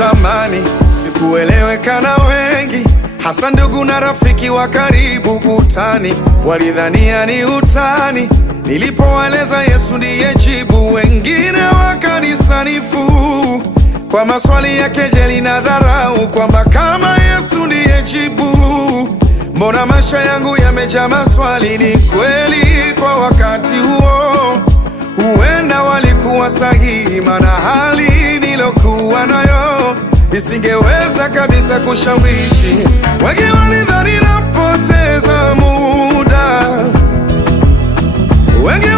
Zamani sikueleweka na wengi, hasa ndugu na rafiki wa karibu utani, walidhania ni utani. Nilipowaeleza Yesu ndiye jibu, wengine wakanisanifu kwa maswali ya kejeli na dharau, kwamba kama Yesu ndiye jibu, mbona maisha yangu yamejaa maswali? Ni kweli kwa wakati huo huenda walikuwa sahihi, maana hali nilokuwa nayo isingeweza kabisa kushawishi. Wengi walidhani napoteza muda, wengi